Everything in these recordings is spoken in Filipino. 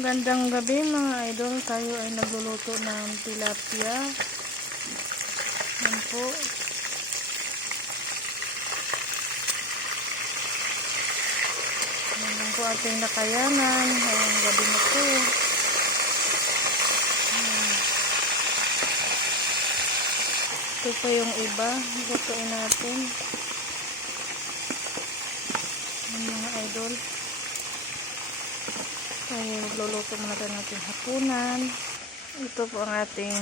Magandang gabi mga idol. Tayo ay nagluluto ng tilapia. Yan po. Yan lang po ating nakayanan. Ngayong gabi na po. Ito po yung iba. Lutuin natin. Yan mga idol. Tayo magluluto muna tayo natin hapunan. Ito po ang ating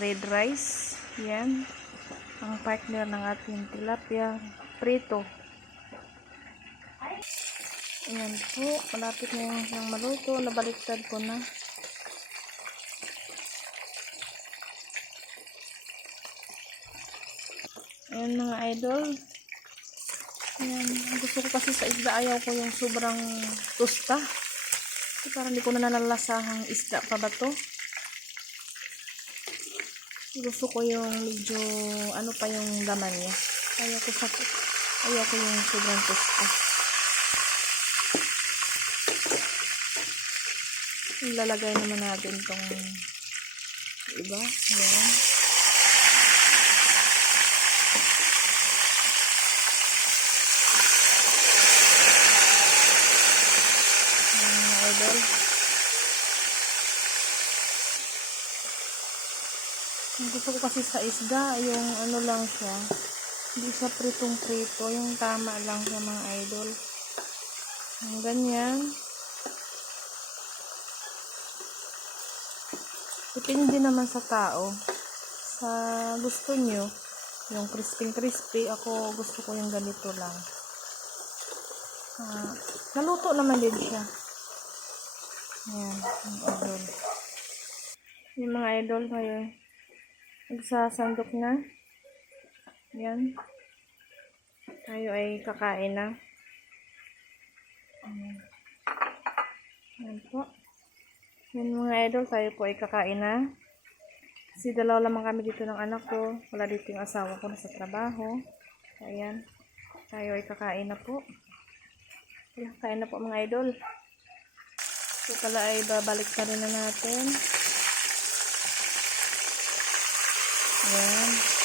red rice. Yan. Ang partner ng ating tilapia prito. Ayan po. Malapit na yung siyang maluto. Nabaliktad ko na. Ayan mga idol. Ayan. Gusto ko kasi sa isda. Ayaw ko yung sobrang tusta. Parang hindi ko na nalalasahang isda pa ba to. Gusto ko yung medyo ano pa yung laman niya. Ayaw ko yung sobrang tusta. Ilalagay naman natin tong iba. Ayan. Gusto ko kasi sa isda, yung ano lang siya, hindi siya pritong-prito, yung tama lang sa mga idol. Yung ganyan. Depende naman sa tao. Sa gusto nyo, yung crispy-crispy, ako gusto ko yung ganito lang. Naluto naman din siya. Ayan, yung idol. Yung mga idol ngayon. Nagsasandok na. Yan. Tayo ay kakain na. Yan po. Yan mga idol, tayo po ay kakain na. Kasi dalawa lamang kami dito ng anak ko. Wala dito yung asawa ko na sa trabaho. Ayan. Tayo ay kakain na po. Ayan, kain na po mga idol. So pala ay babalik na rin na natin. Ayan.